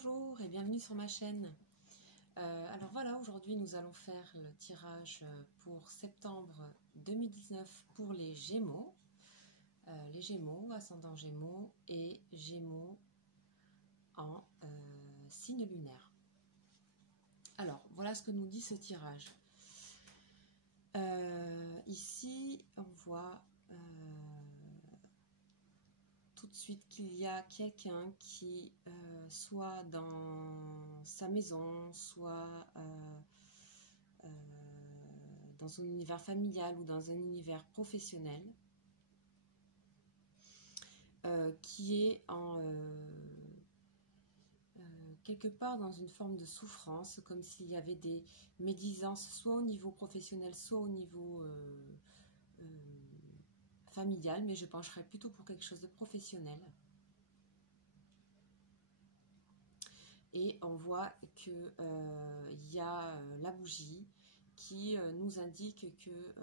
Bonjour et bienvenue sur ma chaîne. Alors voilà, aujourd'hui nous allons faire le tirage pour septembre 2019 pour les Gémeaux. Ascendant Gémeaux et Gémeaux en signe lunaire. Alors voilà ce que nous dit ce tirage. Ici on voit tout de suite qu'il y a quelqu'un qui soit dans sa maison, soit dans son univers familial ou dans un univers professionnel, qui est en quelque part dans une forme de souffrance, comme s'il y avait des médisances, soit au niveau professionnel, soit au niveau familial, mais je pencherais plutôt pour quelque chose de professionnel. Et on voit que il y a la bougie qui nous indique que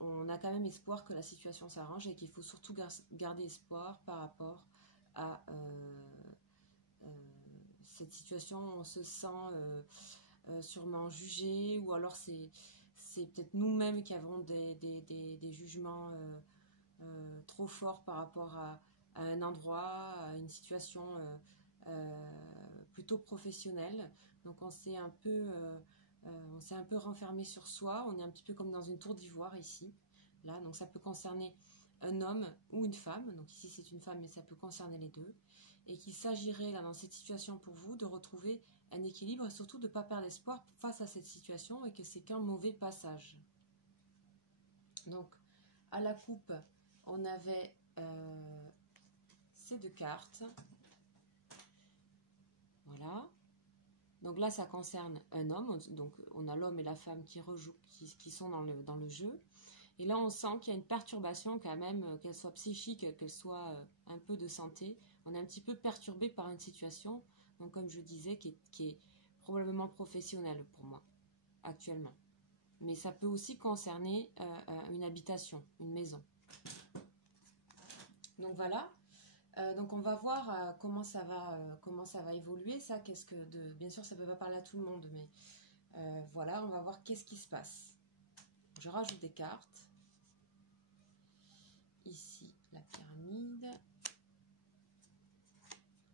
on a quand même espoir que la situation s'arrange et qu'il faut surtout garder espoir par rapport à cette situation. On se sent sûrement jugé, ou alors c'est peut-être nous-mêmes qui avons des jugements trop forts par rapport à un endroit, à une situation plutôt professionnelle. Donc on s'est un peu renfermé sur soi, on est un petit peu comme dans une tour d'ivoire ici. Là, donc ça peut concerner un homme ou une femme, donc ici c'est une femme mais ça peut concerner les deux, et qu'il s'agirait là dans cette situation pour vous de retrouver un équilibre et surtout de ne pas perdre espoir face à cette situation et que c'est qu'un mauvais passage. Donc à la coupe on avait ces deux cartes, voilà. Donc là ça concerne un homme, donc on a l'homme et la femme qui rejouent, qui sont dans le jeu. Et là, on sent qu'il y a une perturbation quand même, qu'elle soit psychique, qu'elle soit un peu de santé. On est un petit peu perturbé par une situation, donc comme je disais, qui est probablement professionnelle pour moi, actuellement. Mais ça peut aussi concerner une habitation, une maison. Donc voilà. Donc on va voir comment ça va évoluer. Ça, bien sûr, ça ne peut pas parler à tout le monde, mais voilà, on va voir qu'est-ce qui se passe. Je rajoute des cartes. Ici, la pyramide,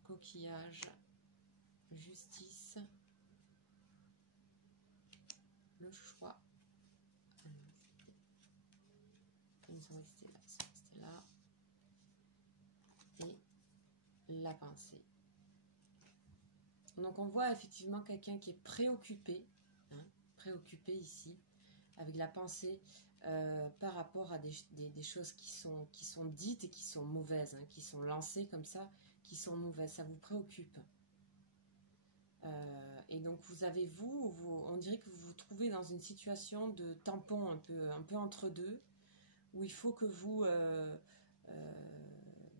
coquillage, justice, le choix. Ils sont restés là, et la pensée. Donc on voit effectivement quelqu'un qui est préoccupé, préoccupé ici, avec la pensée par rapport à des choses qui sont dites et qui sont mauvaises, qui sont lancées comme ça, qui sont mauvaises. Ça vous préoccupe. Et donc on dirait que vous vous trouvez dans une situation de tampon un peu entre deux, où il faut que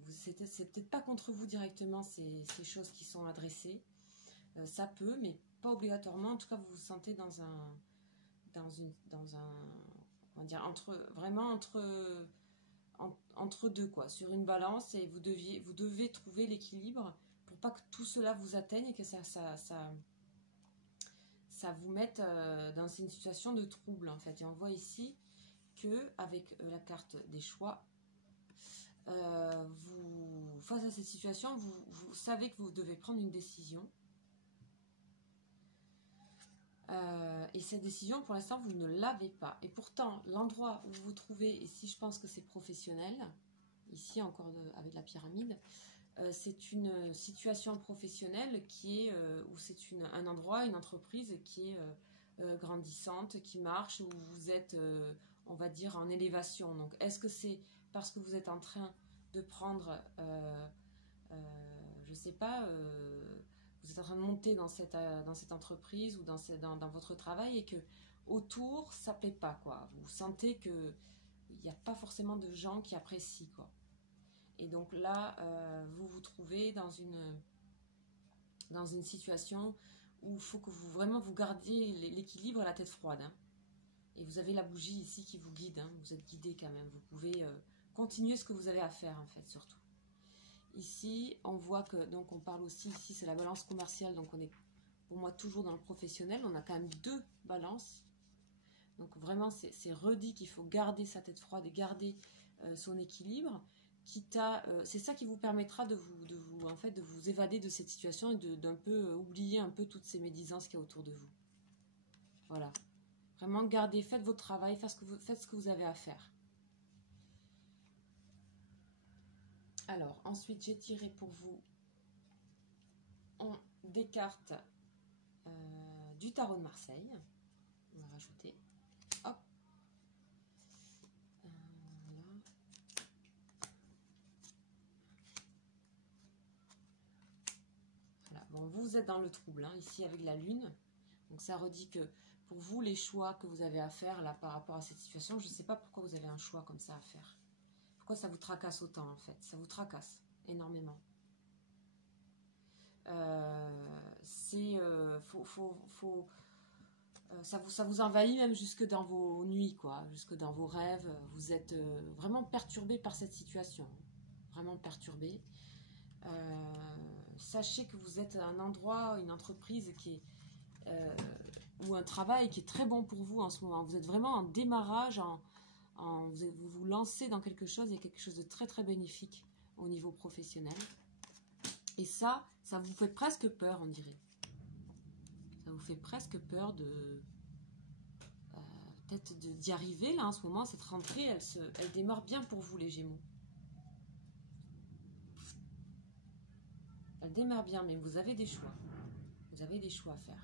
c'est peut-être pas contre vous directement ces choses qui sont adressées. Ça peut, mais pas obligatoirement. En tout cas, vous vous sentez dans un on va dire entre deux, quoi, sur une balance, et vous devez trouver l'équilibre pour pas que tout cela vous atteigne et que ça vous mette dans une situation de trouble, en fait. Et on voit ici que avec la carte des choix, face à cette situation, vous savez que vous devez prendre une décision. Et cette décision, pour l'instant, vous ne l'avez pas. Et pourtant, l'endroit où vous vous trouvez, et si je pense que c'est professionnel, ici encore avec la pyramide, c'est une situation professionnelle qui est, où c'est un endroit, une entreprise qui est grandissante, qui marche, où vous êtes, on va dire, en élévation. Donc, est-ce que c'est parce que vous êtes en train de prendre, je ne sais pas, vous êtes en train de monter dans cette entreprise ou dans votre travail, et que autour ça ne plaît pas, quoi. Vous sentez qu'il n'y a pas forcément de gens qui apprécient, quoi. Et donc là, vous vous trouvez dans une situation où il faut que vous gardiez l'équilibre et la tête froide. Et vous avez la bougie ici qui vous guide. Vous êtes guidé quand même. Vous pouvez continuer ce que vous avez à faire, en fait, surtout. Ici, on voit que, donc on parle aussi, ici c'est la balance commerciale, donc on est pour moi toujours dans le professionnel, on a quand même 2 balances. Donc vraiment, c'est redit qu'il faut garder sa tête froide et garder son équilibre. C'est ça qui vous permettra de vous évader de cette situation et d'un peu oublier un peu toutes ces médisances qu'il y a autour de vous. Voilà. Vraiment, gardez, faites votre travail, faites ce que vous avez à faire. Alors, ensuite, j'ai tiré pour vous des cartes du tarot de Marseille. On va rajouter. Hop. Voilà. Voilà. Bon, vous êtes dans le trouble, hein, ici avec la lune. Donc ça redit que pour vous, les choix que vous avez à faire là par rapport à cette situation, je ne sais pas pourquoi vous avez un choix comme ça à faire. Pourquoi ça vous tracasse autant en fait? Ça vous tracasse énormément. Ça vous envahit même jusque dans vos nuits, quoi, jusque dans vos rêves. Vous êtes vraiment perturbé par cette situation, vraiment perturbé. Sachez que vous êtes à un endroit, une entreprise qui est ou un travail qui est très bon pour vous en ce moment. Vous êtes vraiment en démarrage, vous vous lancez dans quelque chose, et quelque chose de très très bénéfique au niveau professionnel. Et ça vous fait presque peur, on dirait. Ça vous fait presque peur peut-être d'y arriver là en ce moment. Cette rentrée, elle démarre bien pour vous les Gémeaux. Elle démarre bien, mais vous avez des choix. Vous avez des choix à faire.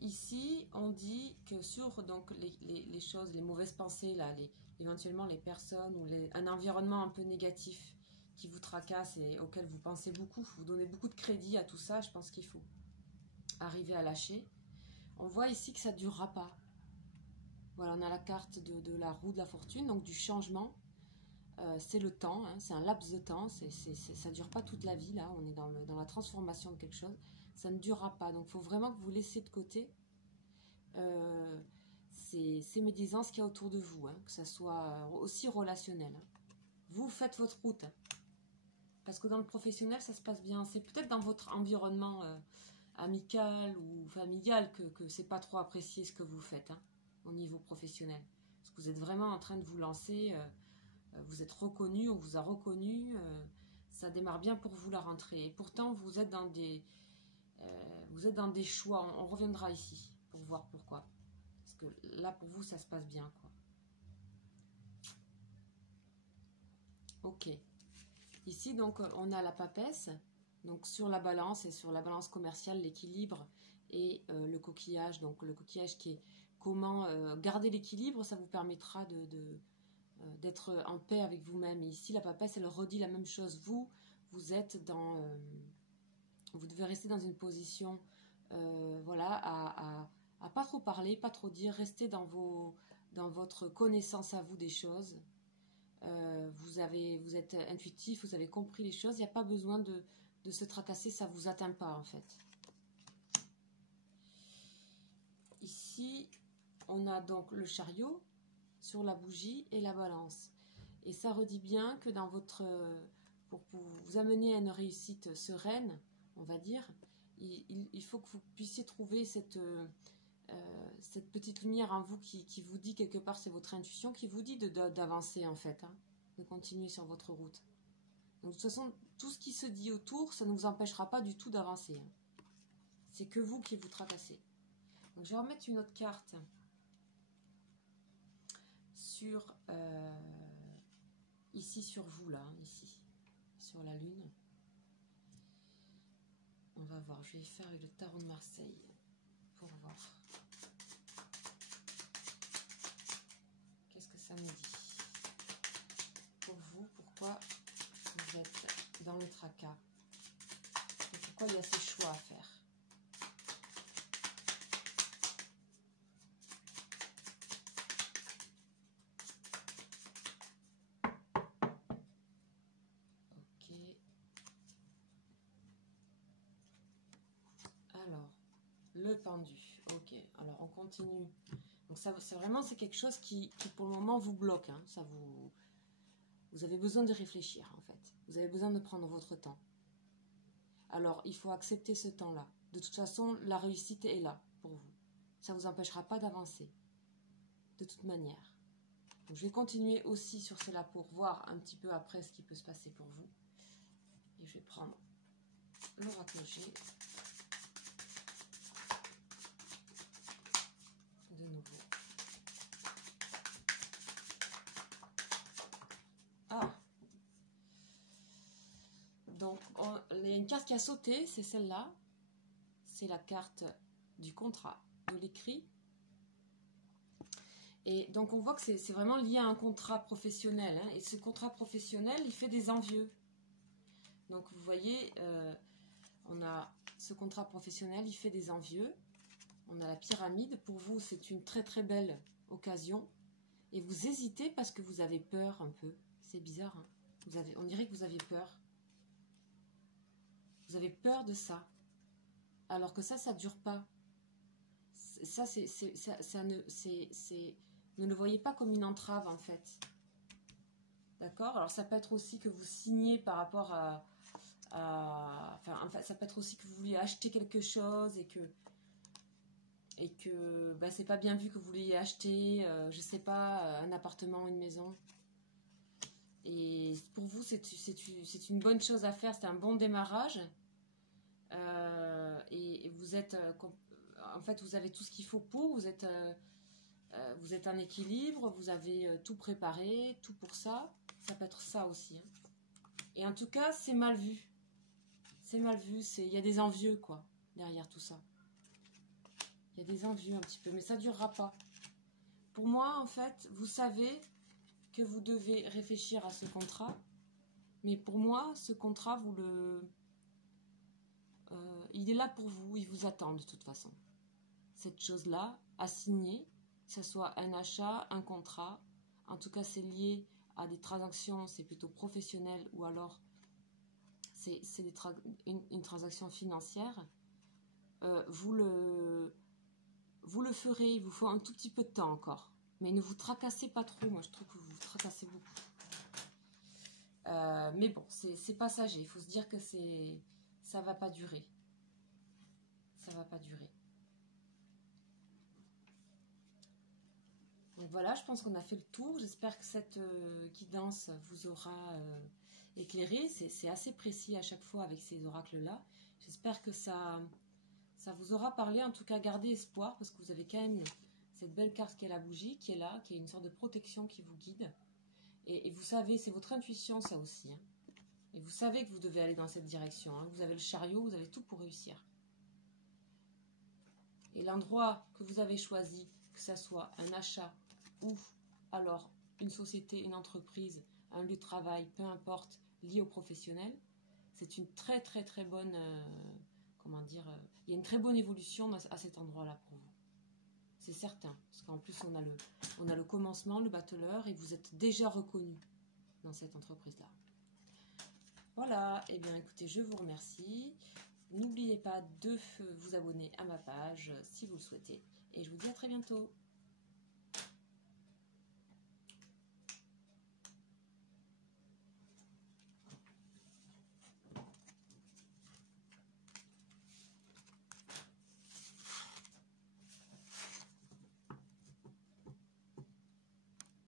Ici, on dit que sur donc, les choses, les mauvaises pensées, là, éventuellement les personnes ou un environnement un peu négatif qui vous tracasse et auquel vous pensez beaucoup, vous donnez beaucoup de crédit à tout ça, je pense qu'il faut arriver à lâcher. On voit ici que ça ne durera pas. Voilà, on a la carte de la roue de la fortune, donc du changement. C'est le temps, hein, c'est un laps de temps, ça ne dure pas toute la vie, là, on est dans la transformation de quelque chose. Ça ne durera pas, donc il faut vraiment que vous laissiez de côté ces médisances qu'il y a autour de vous, hein, que ça soit aussi relationnel. Hein. Vous faites votre route, hein, parce que dans le professionnel, ça se passe bien. C'est peut-être dans votre environnement amical ou familial que c'est pas trop apprécié ce que vous faites, hein, au niveau professionnel. Parce que vous êtes vraiment en train de vous lancer, vous êtes reconnu, on vous a reconnu, ça démarre bien pour vous la rentrée. Et pourtant, vous êtes dans des choix. On reviendra ici pour voir pourquoi. Parce que là, pour vous, ça se passe bien, quoi. Ok. Ici, donc, on a la papesse. Donc, sur la balance et sur la balance commerciale, l'équilibre et le coquillage. Donc, le coquillage qui est comment garder l'équilibre, ça vous permettra d'être en paix avec vous-même. Et ici, la papesse, elle redit la même chose. Vous êtes dans... vous devez rester dans une position, voilà, à pas trop parler, pas trop dire, rester dans votre connaissance à vous des choses. Vous êtes intuitif, vous avez compris les choses, il n'y a pas besoin de se tracasser, ça ne vous atteint pas en fait. Ici, on a donc le chariot sur la bougie et la balance. Et ça redit bien que dans pour vous amener à une réussite sereine, on va dire, il faut que vous puissiez trouver cette petite lumière en vous qui vous dit quelque part, c'est votre intuition qui vous dit d'avancer en fait, hein, de continuer sur votre route. Donc de toute façon, tout ce qui se dit autour, ça ne vous empêchera pas du tout d'avancer. Hein. C'est que vous qui vous tracassez. Donc je vais remettre une autre carte sur ici sur vous là, ici sur la lune. On va voir, je vais faire avec le tarot de Marseille pour voir. Qu'est-ce que ça me dit pour vous? Pourquoi vous êtes dans le tracas? Et pourquoi il y a ces choix à faire? Le pendu, ok, alors on continue. Donc ça, c'est quelque chose qui pour le moment vous bloque, hein. Vous avez besoin de réfléchir, en fait. Vous avez besoin de prendre votre temps. Alors, il faut accepter ce temps-là. De toute façon, la réussite est là pour vous. Ça ne vous empêchera pas d'avancer. De toute manière. Donc, je vais continuer aussi sur cela pour voir un petit peu après ce qui peut se passer pour vous. Et je vais prendre l'oracle G. De nouveau. Ah! Donc, il y a une carte qui a sauté, c'est celle-là. C'est la carte du contrat, de l'écrit. Et donc, on voit que c'est vraiment lié à un contrat professionnel. Hein, et ce contrat professionnel, il fait des envieux. Donc, vous voyez, on a ce contrat professionnel, il fait des envieux. On a la pyramide. Pour vous, c'est une très très belle occasion. Et vous hésitez parce que vous avez peur un peu. C'est bizarre. Hein, on dirait que vous avez peur. Vous avez peur de ça. Alors que ça ne dure pas. Ça, ne le voyez pas comme une entrave, en fait. D'accord? Alors, ça peut être aussi que vous signez par rapport enfin, ça peut être aussi que vous vouliez acheter quelque chose et que bah, c'est pas bien vu que vous vouliez acheter, je sais pas, un appartement ou une maison. Et pour vous, c'est une bonne chose à faire, c'est un bon démarrage. Et vous êtes, en fait, vous avez tout ce qu'il faut pour, vous êtes en équilibre, vous avez tout préparé, tout pour ça. Ça peut être ça aussi. Hein. Et en tout cas, c'est mal vu. C'est mal vu, il y a des envieux, quoi, derrière tout ça. Il y a des envieux un petit peu, mais ça ne durera pas. Pour moi, en fait, vous savez que vous devez réfléchir à ce contrat, mais pour moi, ce contrat, il est là pour vous, il vous attend de toute façon. Cette chose-là, à signer, que ce soit un achat, un contrat, en tout cas c'est lié à des transactions, c'est plutôt professionnel, ou alors c'est une transaction financière, vous le ferez, il vous faut un tout petit peu de temps encore. Mais ne vous tracassez pas trop, moi je trouve que vous vous tracassez beaucoup. Mais bon, c'est passager, il faut se dire que ça va pas durer. Ça va pas durer. Donc voilà, je pense qu'on a fait le tour. J'espère que cette guidance vous aura éclairé. C'est assez précis à chaque fois avec ces oracles-là. J'espère que ça vous aura parlé. En tout cas, gardez espoir parce que vous avez quand même cette belle carte qui est la bougie, qui est là, qui est une sorte de protection qui vous guide. Et vous savez, c'est votre intuition ça aussi. Hein. Et vous savez que vous devez aller dans cette direction. Hein. Vous avez le chariot, vous avez tout pour réussir. Et l'endroit que vous avez choisi, que ça soit un achat ou alors une société, une entreprise, un lieu de travail, peu importe, lié au professionnel, c'est une très très très bonne, comment dire, il y a une très bonne évolution à cet endroit-là pour vous. C'est certain, parce qu'en plus on a le commencement, le battleur, et vous êtes déjà reconnu dans cette entreprise-là. Voilà, et bien écoutez, je vous remercie. N'oubliez pas de vous abonner à ma page si vous le souhaitez. Et je vous dis à très bientôt.